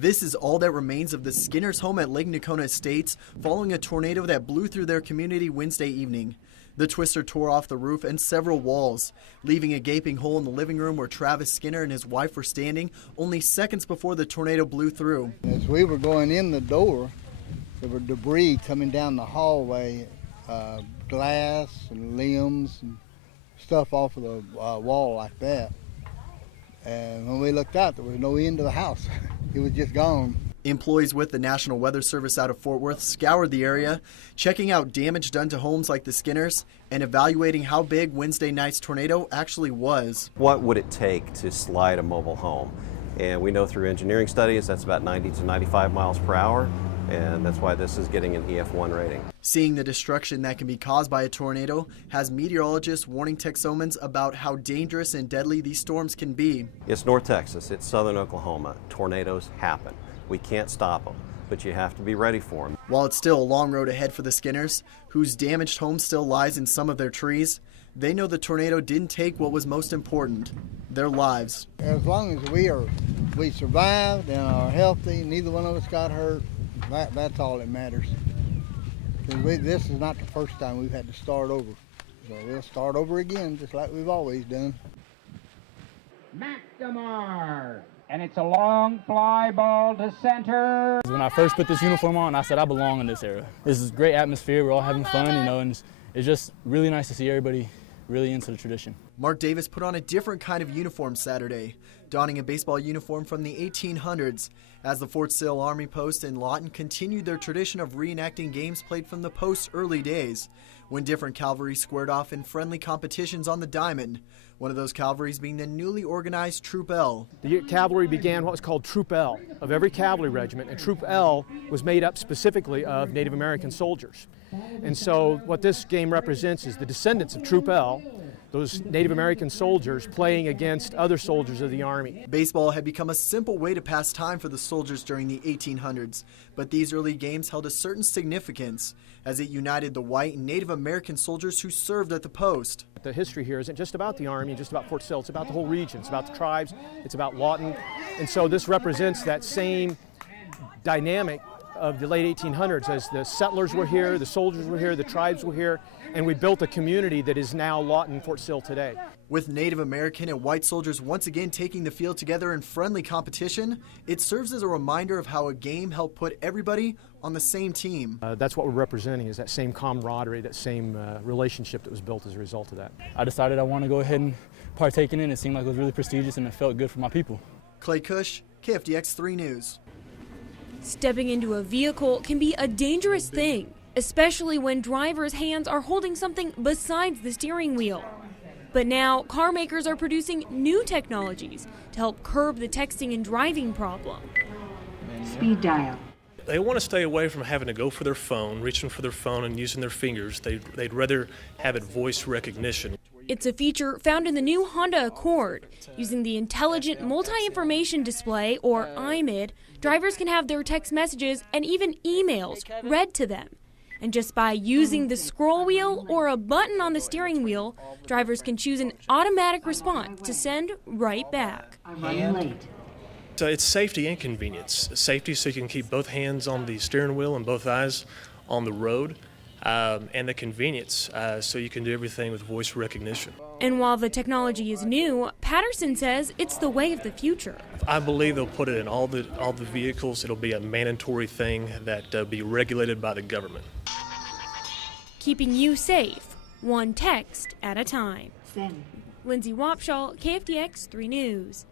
This is all that remains of the Skinners' home at Lake Nacona Estates following a tornado that blew through their community Wednesday evening. The twister tore off the roof and several walls, leaving a gaping hole in the living room where Travis Skinner and his wife were standing only seconds before the tornado blew through. As we were going in the door, there were debris coming down the hallway, glass and limbs and stuff off of the wall like that. And when we looked out, there was no end to the house. It was just gone. Employees with the National Weather Service out of Fort Worth scoured the area, checking out damage done to homes like the Skinners and evaluating how big Wednesday night's tornado actually was. What would it take to slide a mobile home? And we know through engineering studies that's about 90 to 95 miles per hour, and that's why this is getting an EF1 rating. Seeing the destruction that can be caused by a tornado has meteorologists warning Texomans about how dangerous and deadly these storms can be. It's North Texas, it's southern Oklahoma. Tornadoes happen. We can't stop them, but you have to be ready for them. While it's still a long road ahead for the Skinners, whose damaged home still lies in some of their trees, they know the tornado didn't take what was most important, their lives. As long as we survived and are healthy, neither one of us got hurt, that's all that matters. This is not the first time we've had to start over. So we'll start over again, just like we've always done. McNamara. And it's a long fly ball to center. When I first put this uniform on, I said I belong in this era. This is a great atmosphere. We're all having fun, and it's just really nice to see everybody really into the tradition. Mark Davis put on a different kind of uniform Saturday, donning a baseball uniform from the 1800s, as the Fort Sill Army Post in Lawton continued their tradition of reenacting games played from the post's early days, when different cavalries squared off in friendly competitions on the diamond, one of those cavalries being the newly organized Troop L. The cavalry began what was called Troop L of every cavalry regiment, and Troop L was made up specifically of Native American soldiers. And so what this game represents is the descendants of Troop L, those Native American soldiers playing against other soldiers of the Army. Baseball had become a simple way to pass time for the soldiers during the 1800s, but these early games held a certain significance as it united the white and Native American soldiers who served at the post. The history here isn't just about the Army, just about Fort Sill, it's about the whole region, it's about the tribes, it's about Lawton, and so this represents that same dynamic of the late 1800s as the settlers were here, the soldiers were here, the tribes were here, and we built a community that is now Lawton, Fort Sill today. With Native American and white soldiers once again taking the field together in friendly competition, it serves as a reminder of how a game helped put everybody on the same team. That's what we're representing, is that same camaraderie, that same relationship that was built as a result of that. I decided I want to go ahead and partake in it. It seemed like it was really prestigious and it felt good for my people. Clay Kush, KFDX 3 News. Stepping into a vehicle can be a dangerous thing, especially when drivers' hands are holding something besides the steering wheel. But now, car makers are producing new technologies to help curb the texting and driving problem. Speed dial. They want to stay away from having to go for their phone, reaching for their phone and using their fingers. They'd rather have it voice recognition. It's a feature found in the new Honda Accord. Using the Intelligent Multi-Information Display, or IMID, drivers can have their text messages and even emails read to them. And just by using the scroll wheel or a button on the steering wheel, drivers can choose an automatic response to send right back. I'm running late. So it's safety and convenience. Safety so you can keep both hands on the steering wheel and both eyes on the road. And the convenience, so you can do everything with voice recognition. And while the technology is new, Patterson says it's the way of the future. I believe they'll put it in all the vehicles. It'll be a mandatory thing that be regulated by the government. Keeping you safe, one text at a time. Send. Lindsay Wapshall, KFDX 3 News.